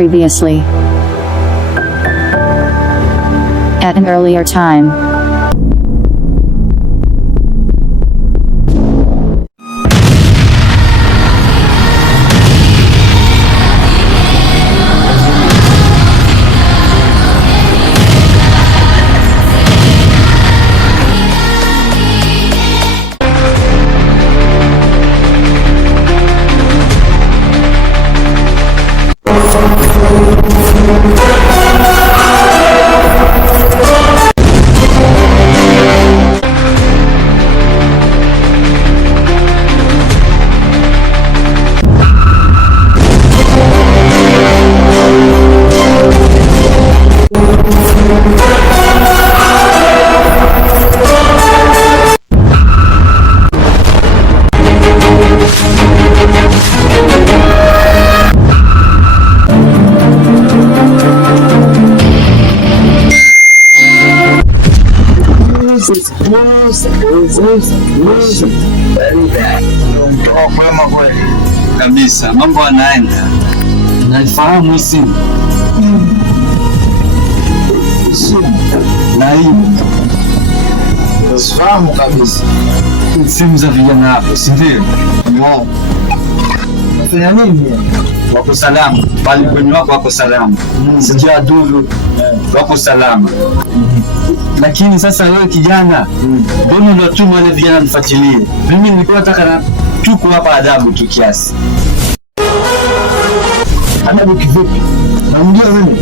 Previously, at an earlier time. Kwema kweli kabisa, mambo yanaenda. Naifahamu simu na hii sifahamu kabisa simu za vijana hapo, si ndio? Nafanya nini? Wako salama bali kwenye wako wako salama, sijua duru wako salama. Lakini sasa wewe kijana, mbona unatuma wale vijana nifuatilie? Mimi nilikuwa nataka tu kuwapa adabu tu kiasi. Adabu kivipi? Naambia wewe,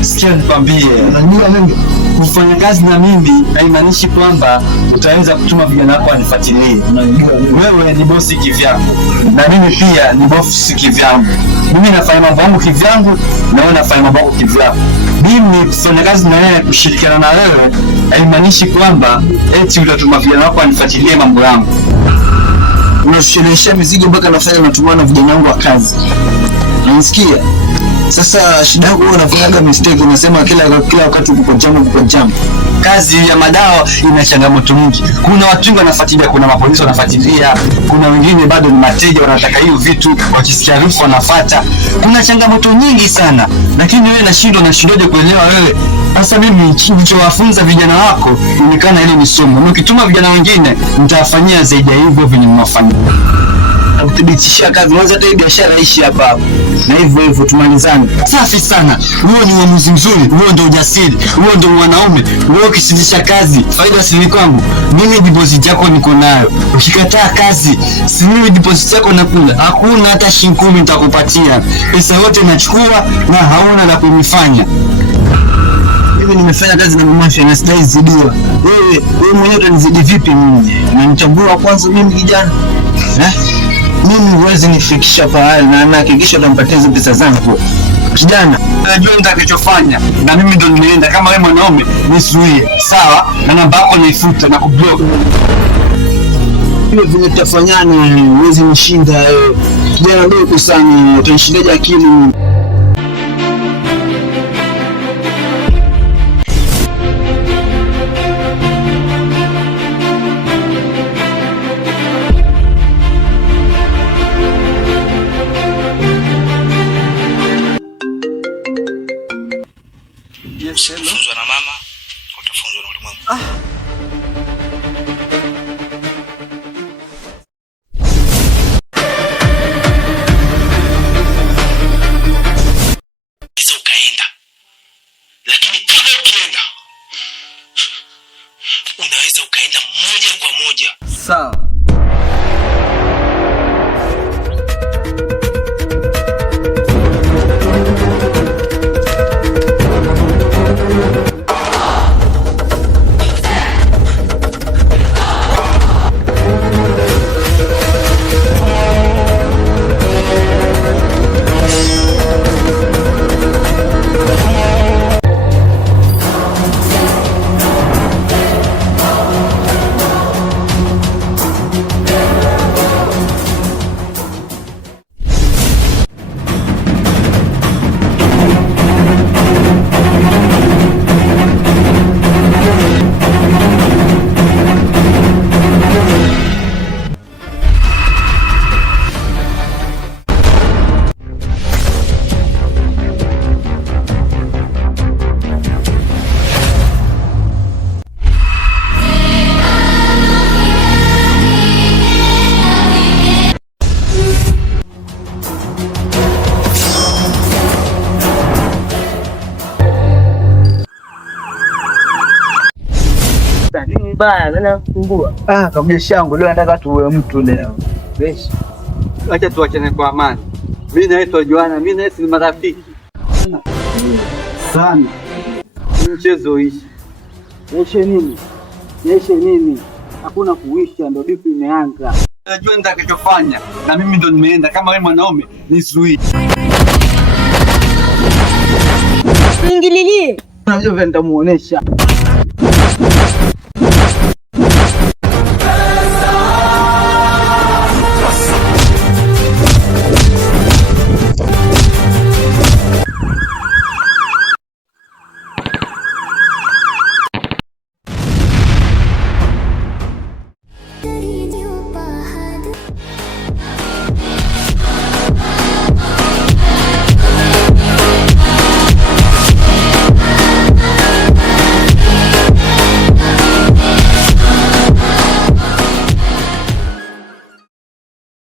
sikia nikwambie, naambia wewe, kufanya kazi na mimi haimaanishi kwamba utaweza kutuma vijana wako wanifuatilie. Wewe ni bosi kivyako na mimi pia ni bosi kivyangu. Mimi nafanya mambo yangu kivyangu na wewe unafanya mambo yako kivyako. Mimi kufanya kazi na wewe, kushirikiana na wewe haimaanishi kwamba eti utatuma vijana wako wanifuatilie mambo yangu. Unasherehesha mizigo mpaka nafanya natumana vijana wangu wa kazi. Unasikia? Sasa shida yako wewe unafanyaga mistake, unasema kila wakati uko jam. Kazi ya madawa ina changamoto nyingi. Kuna watu wengi wanafuatilia, kuna mapolisi wanafuatilia, kuna wengine bado ni mateja wanataka hiyo vitu, wakisikia harufu wanafuata. Kuna changamoto nyingi sana. Lakini wewe nashindoje kuelewa wewe? Sasa mimi nilichowafunza vijana wako inaonekana ile ni somo. Ukituma vijana wengine nitawafanyia zaidi ya hivyo venye mnafanya. Kudhibitisha kazi, mwanzo hata biashara ishi hapa. Na hivyo tumalizane. Safi sana. Huo ni uamuzi mzuri, huo ndio ujasiri, huo ndio mwanaume. Wewe ukisizisha kazi, faida si kwangu. Mimi deposit yako niko nayo. Ukikataa kazi, si mimi deposit yako nakula. Hakuna hata shilingi 10 nitakupatia. Pesa yote nachukua na hauna la kunifanya. Mimi nimefanya kazi na mama na sidai zidiwa. Wewe mwenyewe utanizidi vipi mimi? Unanitambua kwanza mimi kijana? Mimi huwezi nifikisha pahali na nahakikisha utampatia hizo pesa zangu. Kijana, najua nitakachofanya na mimi ndo nimeenda. Kama wewe mwanaume nisuie, sawa? Na namba yako naifuta na kublock. Ile vile tutafanyana, huwezi nishinda. Kijana ndogo sana, utanishindaje akili? Funzwa na mama, utafunzwa na ulimwengu. Unaweza ukaenda, lakini kama ukienda, unaweza ukaenda moja kwa moja. Sawa. mbaya, nani kusumbua? Kabla shangu leo nataka tuwe mtu leo. Beshi. Acha tuachane kwa amani. Mimi na wewe Joana, mimi na wewe ni marafiki. Sana. Mchezo ishi. Niishe nini? Hakuna kuisha, ndo dipu imeanza. Najua nitakachofanya na mimi ndo nimeenda. Kama wewe mwanaume nisuii. Ingililie. Unajua vile nitamuonesha.